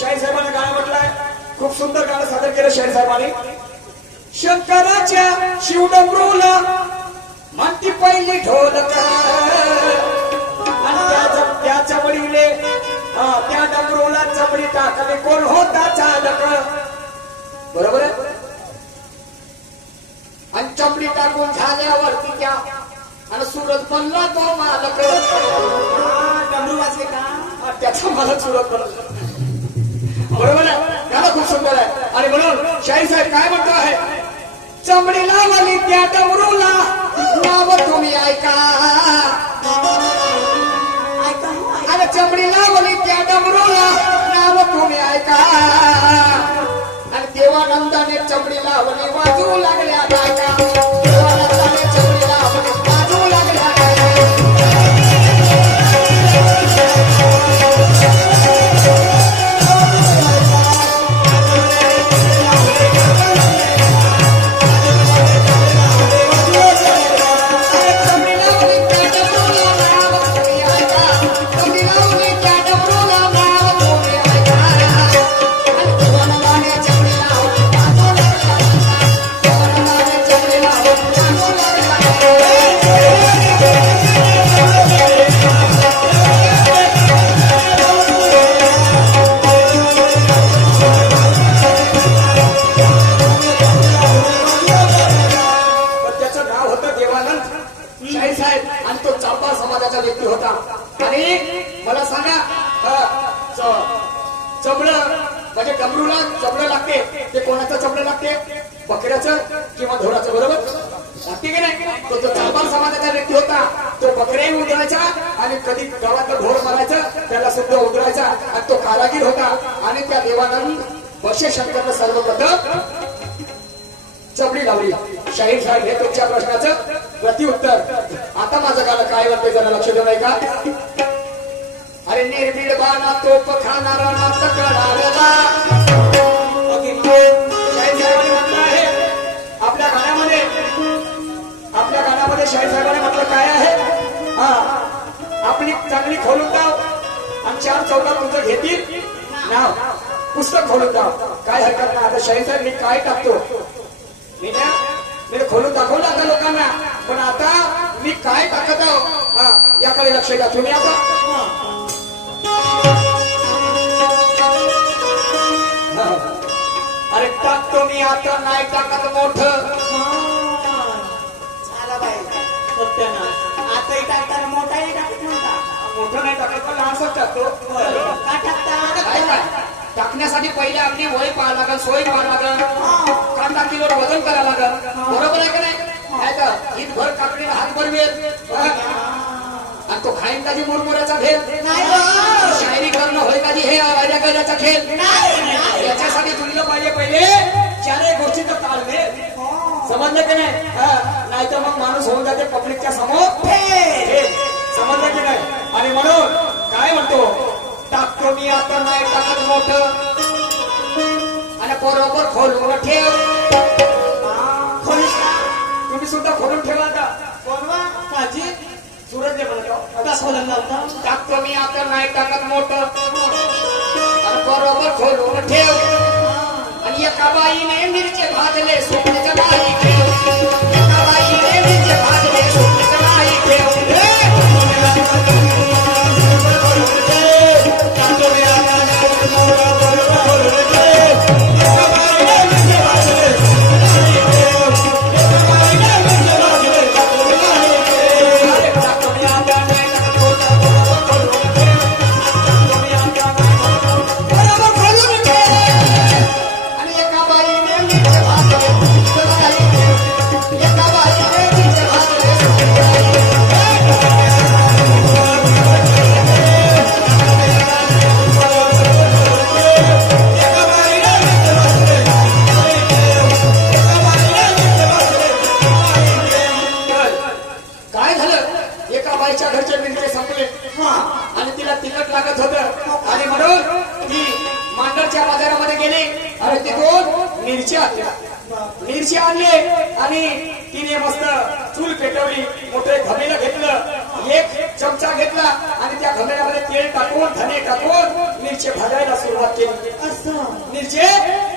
शाहीर साहेबांनी गाणं म्हटलंय, खूप सुंदर गाणं सादर केलं शाहीर साहेबांनी. शंकराच्या शिवडमरूला म्हणती पहिली ढोलक आणि त्या चमडीले त्या डमरूला चमडी टाकले कोण होता चालक. बरोबर आहे. आणि चमडी टाकून झाल्यावरती त्या आणि सूरज बनला तो मालक. डमरू वाजले का त्याचा मला सूरज बनला. बरोबर आहे. त्याला खूप सुंदर आहे. आणि म्हणून शाहीर साहेब काय म्हणतो आहे, चमडी लावली त्या डमरूला नाव तुम्ही ऐका. आणि चमडी लावली त्या डमरूला नाव तुम्ही ऐका. आणि देवानंदाने चमडी लावली वाजू लागल्या गायका. देवानंदाने चमडी लावली वाजू लागल्या गायका. म्हणजे डमरूला चमडं लागते ते कोणाचं चमडं लागते, बकऱ्याचं किंवा ढोराचं. बरोबर लागते की नाही. तो चालबार समाजाचा व्यक्ती होता. तो बकऱ्याही उधळायचा आणि कधी गावातलं ढोर मारायचं त्याला सुद्धा उधळायचा. आणि तो कारागीर होता. आणि त्या देवानंद बक्षेशंकरनं सर्वप्रथम चमडी लावली. शाहीर साहेब हे तुमच्या प्रश्नाचं प्रतिउत्तर. आता माझं गाणं काय वाटतंय जरा लक्ष देऊ नये का. अरे निर्भीड बाणा तोप खाणारा नात कळाला. आपल्या गाण्यामध्ये शाहीर साहेबांनी म्हटलं काय आहे, आपली चांगली खोलून दाव आणि 4 चौकात तुझं घेतील नाव पुस्तक खोलून दाव. काय हरकत नाही. आता शाहीर साहेब मी काय टाकतो मी खोलून दाखवलं आता लोकांना. पण आता मी काय टाकत आहो याकडे लक्ष द्या तुम्ही. आता अरे टाकतो मी आता नाही टाकत मोठं. झाला बाई आताही टाकताना मोठा नाही टाकत म्हणता. मोठं नाही टाकत पण लहानच टाकतो. का टाकता काय काय टाकण्यासाठी पहिले आपली वय पाहा लागल, सोय पाहा लागल, कांदा किलोवर वजन करायला लागल. बरोबर आहे का नाही. काय तर हितभर काकडीला हातभर वेळ आणि तो खाईन काजी मुरमुऱ्याचा खेळ शायरी करणं होय काजी हे राजा गजाचा खेळ. याच्यासाठी तुला पाहिजे पहिले 4 गोष्टीचा ताळमेळ. समजलं की नाही. नाही तर मग माणूस होऊन जाते पब्लिकच्या समोर. समजलं की नाही. आणि म्हणून काय म्हणतो, टाकतो मी आता नाही टाकत मोठं आणि बरोबर खोलून ठेव. तुम्ही सुद्धा खोलून ठेवा. आता काजी सूरजने म्हणतो टाकतो मी आता नाही टाकत मोठं आणि बरोबर खोलून ठेव. आणि एका बाईने मिरचे भाजले सुटण्याच्या बाई ठेव. एका बाईने मिरचे भाजले सुटण्याच्या बाई ठेव. मिरची आणले आणि तिने मस्त चूल पेटवली. मोठे घमेला घेतलं. एक चमचा घेतला आणि त्या घमेल्यामध्ये तेल टाकून धने टाकून मिरची भाजायला सुरुवात केली. असं मिरची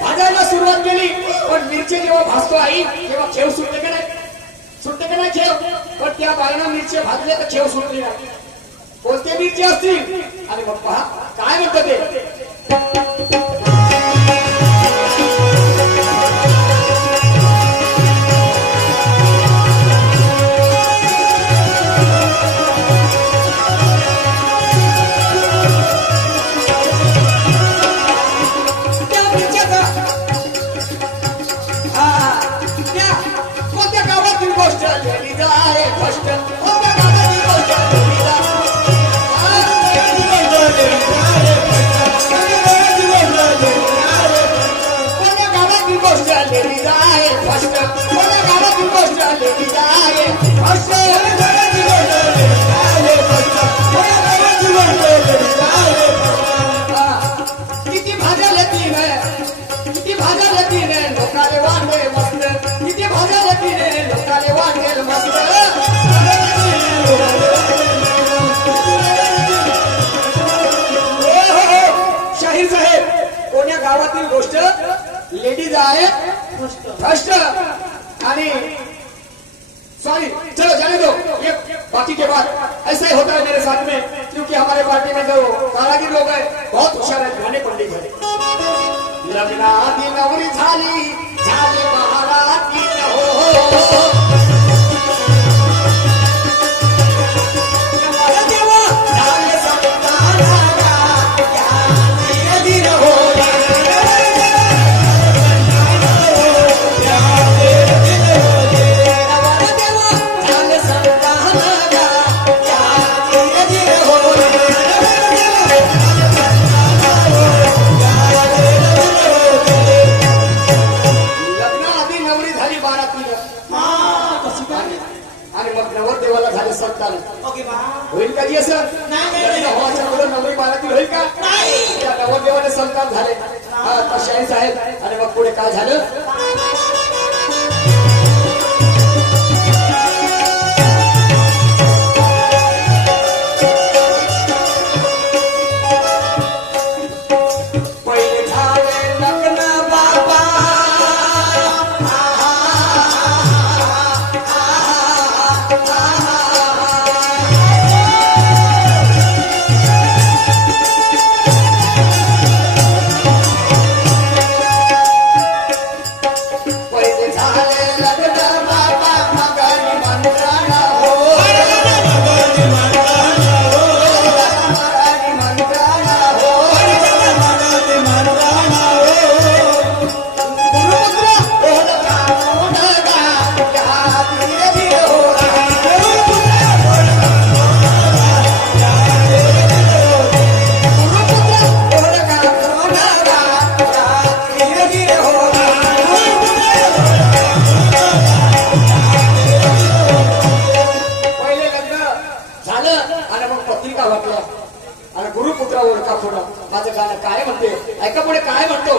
भाजायला सुरुवात केली. पण मिरची जेव्हा भाजतो आई तेव्हा खेळ सुटते का नाही? सुटते का नाही खेळ? पण त्या बाईनं मिरची भाजले तर खेळ सुटली नाही. कोणते मिरची असतील? आणि मग पहा काय म्हणतं ते. गावातील गोष्ट लेडीज आहे फर्स्ट. आणि सॉरी चलो जाने दो, ये बाकी के बाद ऐसा ही होता है मेरे साथ में, क्योंकि हमारे पार्टी में जो कारागिर लोग हैं बहुत होशियार है, गाने पंडित है. लग्नादी नवरी झाली झाली महाराती हो होईल कधी असं नवरी बारातील होईल का? त्या नवरदेवाने संतान झाले शाहीर साहेब. आणि मग पुढे काय झालं? आणि गुरुपुत्रा ओळखा पुढं माझं गाणं काय म्हणते ऐका पुढे काय म्हणतो.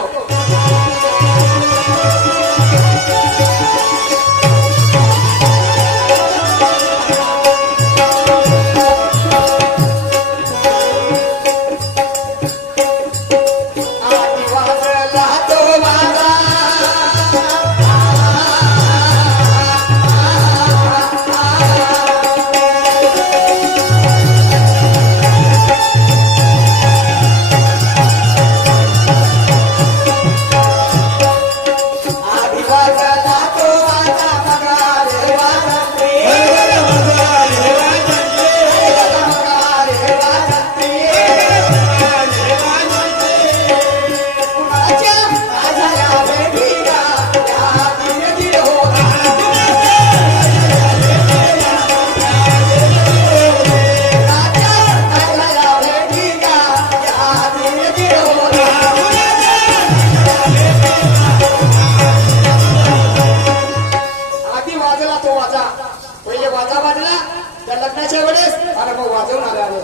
लग्नाच्या वेळेस आणि मग वाजवून आले आणि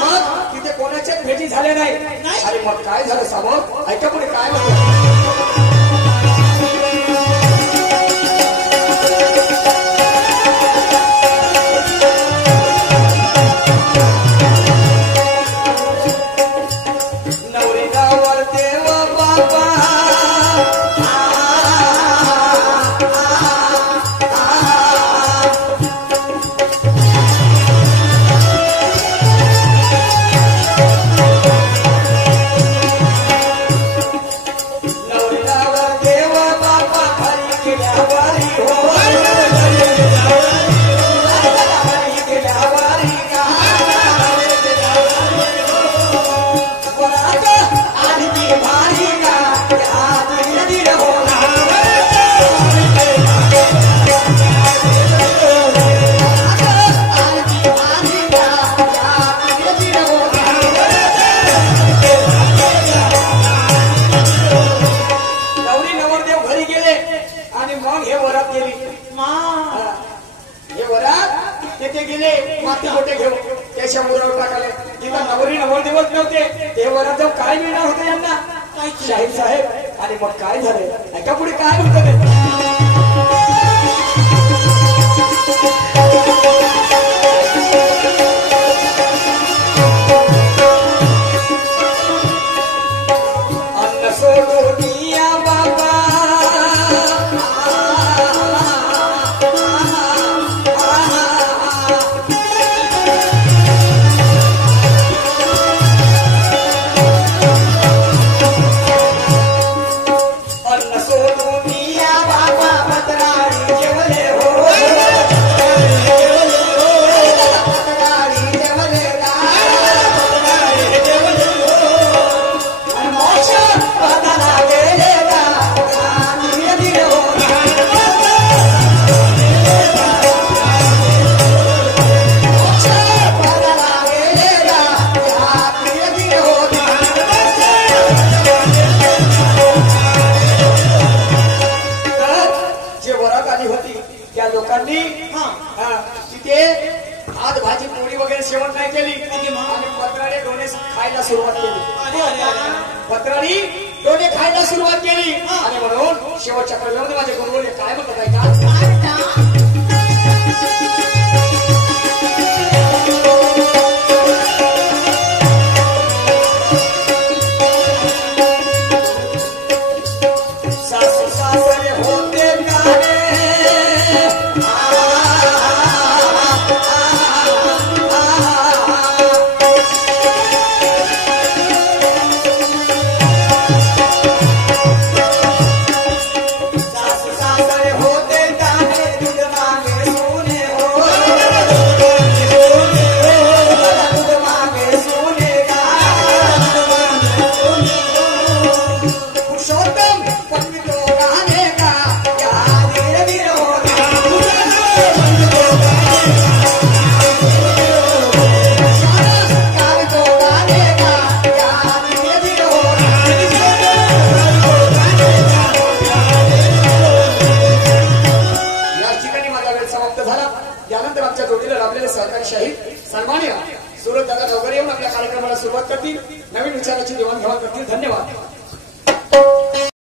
मग तिथे कोणाच्याच भेटी झाल्या नाही. आणि मग काय झालं साबो ऐका पुढे काय म्हणतो. मिळणार होतं यांना काय शाहीर साहेब. आणि मग काय झालं एका पुढे काय होतं ते अन्न सोडून या बाबा अन्न सोडून या बाबा पत्राळी जेवले हो पत्राळी जेवले आणि मोक्ष पदाला गेले धीरे धीरे हो मोक्ष पदाला गेले धीरे धीरे हो जे वरात आली होती त्या लोकांनी तिथे भात भाजी पोळी वगैरे सेवन नाही केली आणि पत्राळे डोणे खायला सुरुवात केली. पत्राळी डोणे खायला सुरुवात केली आणि म्हणून शेवटच्या क्रमामध्ये माझे गुरुवरे काय म्हणतात ऐका. सासू सासरे होते काळे सासू सासरे होते काळे दूध मागे सोने हो दूध मागे सोने का पुरुषोत्तम पत्नी तो गाने का या धीरे धीरे हो काल तो गाने का या धीरे धीरे हो या ठिकाणी माझा वेळ समाप्त झाला. यानंतर आमच्या जोडीला लाभलेले सहकारी शाहीर सन्मान्य सुरत दादा नवकर येऊन आपल्या कार्यक्रमाला सुरुवात करतील. नवीन विचाराची देवाणघेवाण करतील. धन्यवाद.